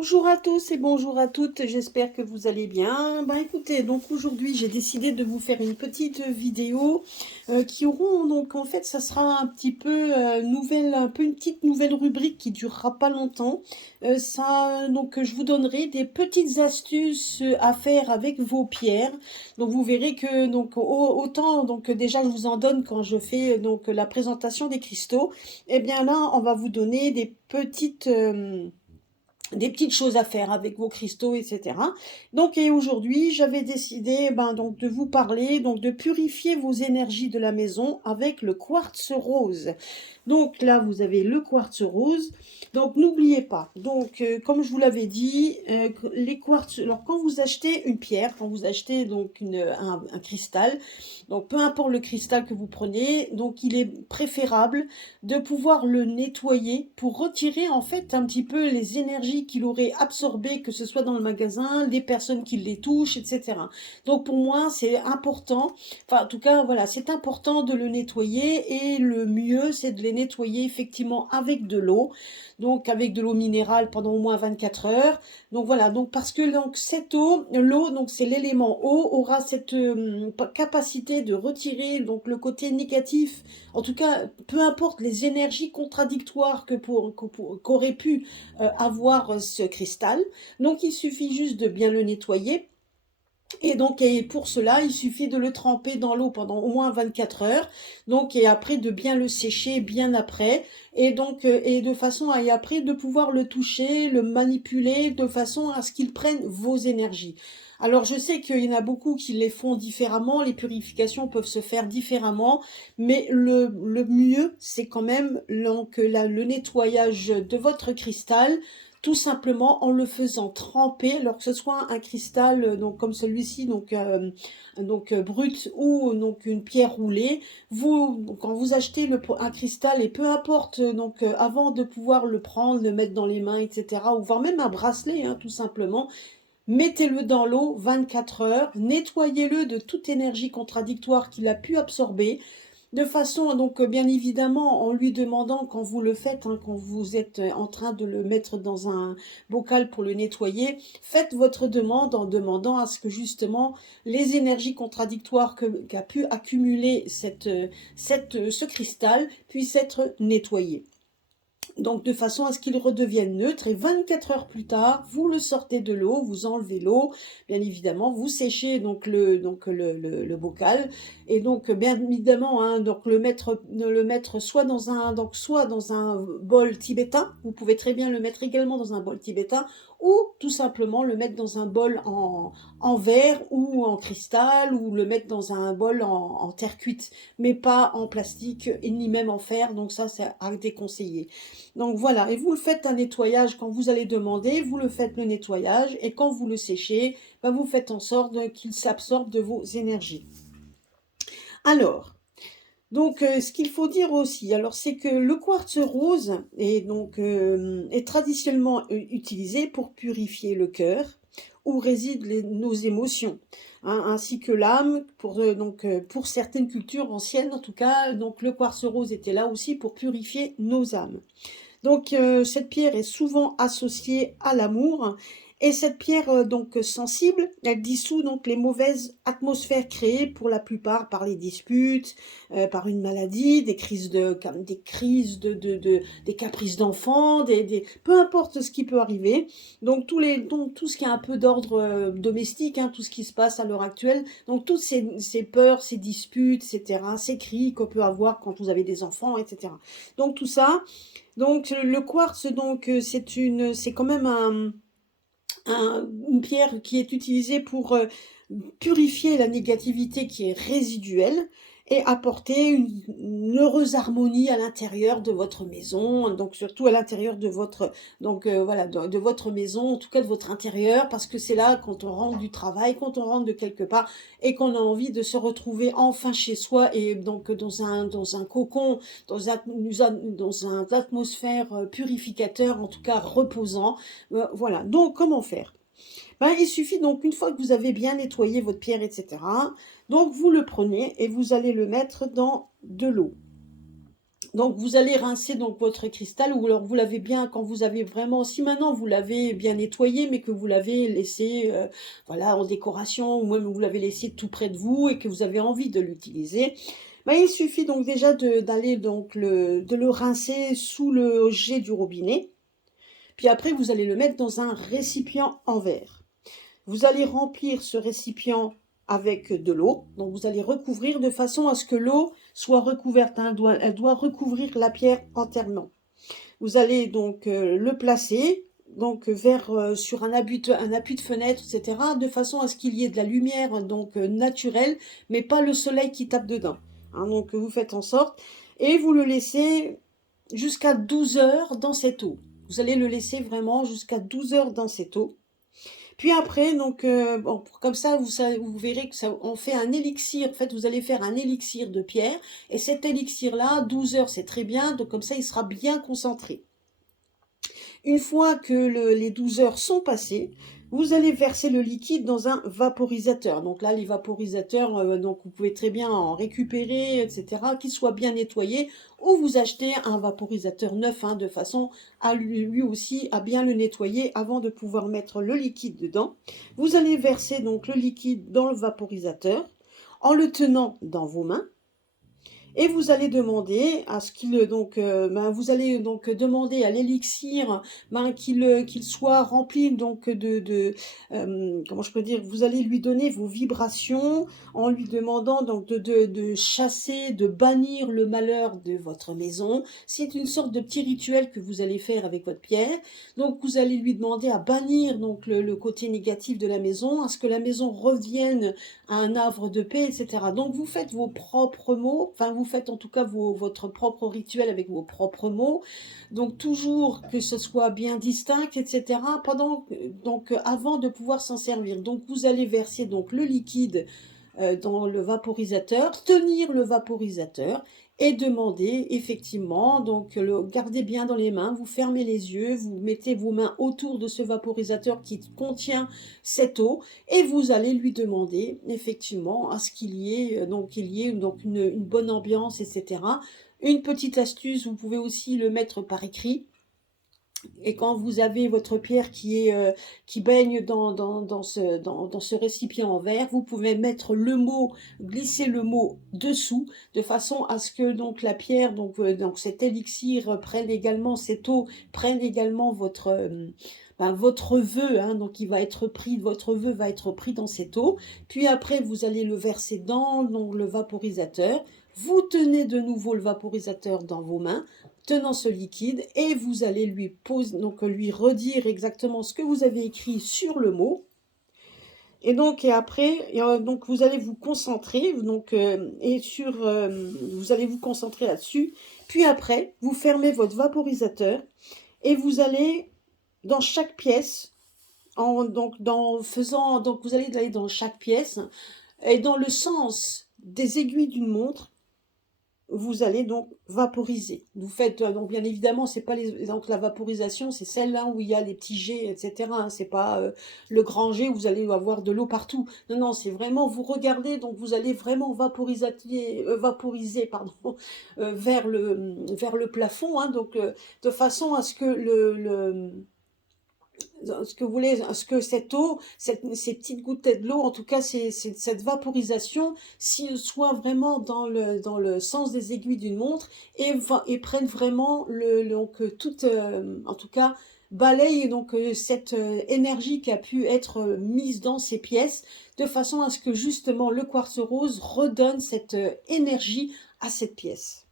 Bonjour à tous et bonjour à toutes, j'espère que vous allez bien. Écoutez, donc aujourd'hui j'ai décidé de vous faire une petite vidéo qui auront donc en fait ça sera un petit peu une petite nouvelle rubrique qui durera pas longtemps. Donc je vous donnerai des petites astuces à faire avec vos pierres. Donc vous verrez que donc autant donc déjà je vous en donne quand je fais donc la présentation des cristaux. Et bien là on va vous donner des petites choses à faire avec vos cristaux, etc. Donc, et aujourd'hui, j'avais décidé donc de vous parler, donc de purifier vos énergies de la maison avec le quartz rose. Donc là, vous avez le quartz rose. Donc, n'oubliez pas. Donc, comme je vous l'avais dit, les quartz. Alors, quand vous achetez une pierre, quand vous achetez donc un cristal, donc peu importe le cristal que vous prenez, donc il est préférable de pouvoir le nettoyer pour retirer en fait un petit peu les énergies qu'il aurait absorbées, que ce soit dans le magasin, les personnes qui les touchent, etc. Donc pour moi, c'est important, enfin en tout cas, voilà, c'est important de le nettoyer et le mieux, c'est de les nettoyer effectivement avec de l'eau, donc avec de l'eau minérale pendant au moins 24 heures. Donc voilà, donc parce que donc cette eau, l'eau, donc c'est l'élément eau, aura cette capacité de retirer donc le côté négatif, en tout cas, peu importe les énergies contradictoires qu'aurait pu avoir ce cristal. Donc il suffit juste de bien le nettoyer. Et pour cela, il suffit de le tremper dans l'eau pendant au moins 24 heures. Donc, et après de bien le sécher bien après. Et de façon à, et après de pouvoir le toucher, le manipuler de façon à ce qu'il prenne vos énergies. Alors, je sais qu'il y en a beaucoup qui les font différemment. Les purifications peuvent se faire différemment. Mais le mieux, c'est quand même le nettoyage de votre cristal, tout simplement en le faisant tremper, alors que ce soit un cristal donc comme celui-ci, brut, ou donc une pierre roulée. Quand vous achetez un cristal, et peu importe avant de pouvoir le prendre, le mettre dans les mains, etc., ou voire même un bracelet, hein, tout simplement, mettez-le dans l'eau 24 heures, nettoyez-le de toute énergie contradictoire qu'il a pu absorber, de façon, donc, bien évidemment, en lui demandant, quand vous le faites, hein, quand vous êtes en train de le mettre dans un bocal pour le nettoyer, faites votre demande en demandant à ce que justement les énergies contradictoires qu'a pu accumuler ce cristal puissent être nettoyées. Donc de façon à ce qu'il redevienne neutre, et 24 heures plus tard, vous le sortez de l'eau, vous enlevez l'eau, bien évidemment, vous séchez le bocal, et donc bien évidemment, hein, donc le mettre soit dans un bol tibétain, vous pouvez très bien le mettre également dans un bol tibétain, ou tout simplement le mettre dans un bol en verre ou en cristal, ou le mettre dans un bol en terre cuite, mais pas en plastique et ni même en fer, donc ça c'est à déconseiller. Donc voilà, et vous le faites un nettoyage quand vous allez demander, vous le faites le nettoyage, et quand vous le séchez, vous faites en sorte qu'il s'absorbe de vos énergies. Alors, donc ce qu'il faut dire aussi, alors c'est que le quartz rose est traditionnellement utilisé pour purifier le cœur, où résident nos émotions, hein, ainsi que l'âme, pour certaines cultures anciennes en tout cas, donc le quartz rose était là aussi pour purifier nos âmes. Donc cette pierre est souvent associée à l'amour, et cette pierre sensible, elle dissout donc les mauvaises atmosphères créées pour la plupart par les disputes, par une maladie, des caprices d'enfants, peu importe ce qui peut arriver. Donc tout ce qui est un peu d'ordre domestique, hein, tout ce qui se passe à l'heure actuelle, donc toutes ces peurs, ces disputes, etc., ces cris qu'on peut avoir quand vous avez des enfants, etc. Donc tout ça. Donc le quartz, c'est quand même une pierre qui est utilisée pour purifier la négativité qui est résiduelle, et apporter une heureuse harmonie à l'intérieur de votre maison, donc surtout à l'intérieur de votre, de votre maison, en tout cas de votre intérieur, parce que c'est là quand on rentre du travail, quand on rentre de quelque part, et qu'on a envie de se retrouver enfin chez soi, et donc dans un cocon, dans un atmosphère purificateur, en tout cas reposant. Voilà, donc comment faire? Il suffit donc, une fois que vous avez bien nettoyé votre pierre, etc., donc vous le prenez et vous allez le mettre dans de l'eau. Donc vous allez rincer donc votre cristal, ou alors vous l'avez bien, quand vous avez vraiment, si maintenant vous l'avez bien nettoyé, mais que vous l'avez laissé voilà, en décoration, ou même vous l'avez laissé tout près de vous et que vous avez envie de l'utiliser, ben, il suffit donc déjà d'aller donc de le rincer sous le jet du robinet. Puis après, vous allez le mettre dans un récipient en verre. Vous allez remplir ce récipient avec de l'eau. Donc vous allez recouvrir de façon à ce que l'eau soit recouverte, hein. Elle doit recouvrir la pierre entièrement. Vous allez donc le placer donc sur un appui de fenêtre, etc., de façon à ce qu'il y ait de la lumière donc naturelle, mais pas le soleil qui tape dedans. Hein, donc vous faites en sorte, et vous le laissez jusqu'à 12 heures dans cette eau. Vous allez le laisser vraiment jusqu'à 12 heures dans cette eau. Puis après, donc, bon, comme ça, vous verrez que ça, on fait un élixir. En fait, vous allez faire un élixir de pierre. Et cet élixir-là, 12 heures, c'est très bien. Donc, comme ça, il sera bien concentré. Une fois que les 12 heures sont passées, vous allez verser le liquide dans un vaporisateur. Donc là, les vaporisateurs, donc vous pouvez très bien en récupérer, etc., qu'il soit bien nettoyé, ou vous achetez un vaporisateur neuf, hein, de façon à lui aussi à bien le nettoyer avant de pouvoir mettre le liquide dedans. Vous allez verser donc le liquide dans le vaporisateur en le tenant dans vos mains. Et vous allez demander à ce qu'il vous allez donc demander à l'élixir qu'il soit rempli donc comment je peux dire, vous allez lui donner vos vibrations en lui demandant donc de chasser, de bannir le malheur de votre maison. C'est une sorte de petit rituel que vous allez faire avec votre pierre. Donc vous allez lui demander à bannir donc le côté négatif de la maison, à ce que la maison revienne à un havre de paix, etc. Donc vous faites vos propres mots, enfin vous faites en tout cas votre propre rituel avec vos propres mots, donc toujours que ce soit bien distinct, etc. Avant de pouvoir s'en servir. Donc vous allez verser donc le liquide dans le vaporisateur, tenir le vaporisateur et demander effectivement, donc le gardez bien dans les mains, vous fermez les yeux, vous mettez vos mains autour de ce vaporisateur qui contient cette eau et vous allez lui demander effectivement à ce qu'il y ait une bonne ambiance, etc. Une petite astuce, vous pouvez aussi le mettre par écrit. Et quand vous avez votre pierre qui baigne dans ce récipient en verre, vous pouvez mettre le mot, glisser le mot dessous, de façon à ce que donc la pierre, donc cet élixir prenne également, cette eau prenne également votre vœu, hein, donc votre vœu va être pris dans cette eau. Puis après, vous allez le verser dans le vaporisateur. Vous tenez de nouveau le vaporisateur dans vos mains, tenant ce liquide, et vous allez lui redire exactement ce que vous avez écrit sur le mot. Et après, donc vous allez vous concentrer, vous allez vous concentrer là-dessus. Puis après, vous fermez votre vaporisateur et vous allez dans chaque pièce, donc vous allez aller dans chaque pièce et dans le sens des aiguilles d'une montre. Vous allez donc vaporiser. Vous faites, donc bien évidemment, c'est pas donc la vaporisation, c'est celle-là où il y a les petits jets, etc. Hein, c'est pas le grand jet où vous allez avoir de l'eau partout. Non, non, c'est vraiment, vous regardez, donc vous allez vraiment vaporiser pardon, vers le plafond, hein, donc de façon à ce que ce que cette eau, ces petites gouttelettes de l'eau, en tout cas cette vaporisation, soit vraiment dans le sens des aiguilles d'une montre et prenne vraiment en tout cas balaye donc cette énergie qui a pu être mise dans ces pièces, de façon à ce que justement le quartz rose redonne cette énergie à cette pièce.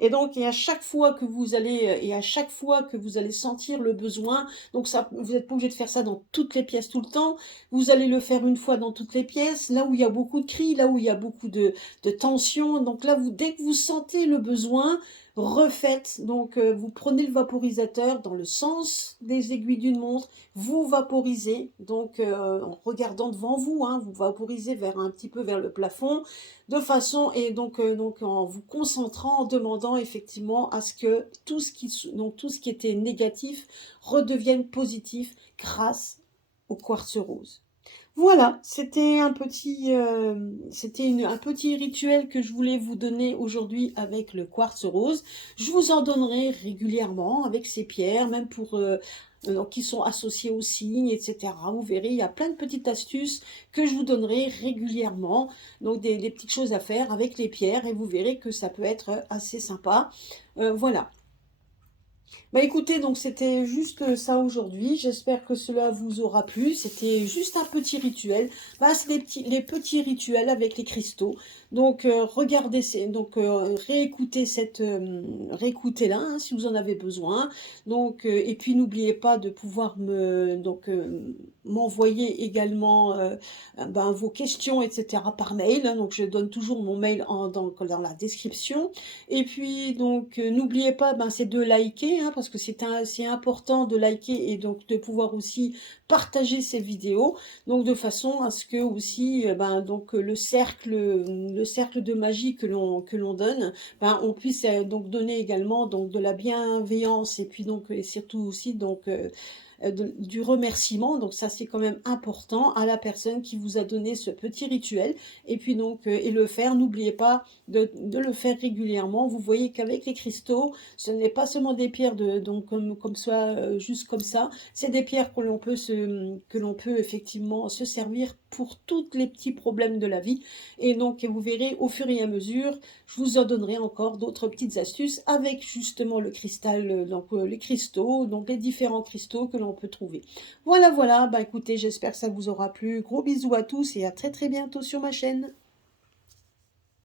Et à chaque fois que vous allez sentir le besoin, donc ça, vous n'êtes pas obligé de faire ça dans toutes les pièces tout le temps. Vous allez le faire une fois dans toutes les pièces, là où il y a beaucoup de cris, là où il y a beaucoup de tension. Donc là, dès que vous sentez le besoin, refaites. Donc vous prenez le vaporisateur dans le sens des aiguilles d'une montre, vous vaporisez. Donc en regardant devant vous, hein, vous vaporisez un petit peu vers le plafond, de façon, et donc en vous concentrant, en demandant effectivement à ce que tout ce qui était négatif redevienne positif grâce au quartz rose. Voilà, c'était un petit rituel que je voulais vous donner aujourd'hui avec le quartz rose. Je vous en donnerai régulièrement avec ces pierres, même pour qui sont associées aux signes, etc. Vous verrez, il y a plein de petites astuces que je vous donnerai régulièrement. Donc des petites choses à faire avec les pierres et vous verrez que ça peut être assez sympa. Voilà. Bah écoutez, donc c'était juste ça aujourd'hui. J'espère que cela vous aura plu. C'était juste un petit rituel. Bah, c'est les petits rituels avec les cristaux. Donc regardez, réécoutez réécoutez-la hein, si vous en avez besoin. Donc et puis n'oubliez pas de pouvoir m'envoyer également ben, vos questions, etc. par mail. Hein. Donc je donne toujours mon mail dans la description. Et puis donc n'oubliez pas, ben, c'est de liker, hein, parce que c'est important de liker et donc de pouvoir aussi partager ces vidéos, donc de façon à ce que aussi ben, donc le cercle de magie que l'on donne, ben, on puisse donc donner également donc de la bienveillance et puis donc et surtout aussi donc du remerciement, donc ça c'est quand même important à la personne qui vous a donné ce petit rituel, et puis donc et le faire, n'oubliez pas de le faire régulièrement. Vous voyez qu'avec les cristaux, ce n'est pas seulement des pierres donc comme ça, juste comme ça, c'est des pierres que l'on peut effectivement se servir pour tous les petits problèmes de la vie, et donc vous verrez au fur et à mesure, je vous en donnerai encore d'autres petites astuces avec justement le cristal, les cristaux, donc les différents cristaux que l'on peut trouver. Voilà, voilà, bah écoutez, j'espère que ça vous aura plu. Gros bisous à tous et à très très bientôt sur ma chaîne.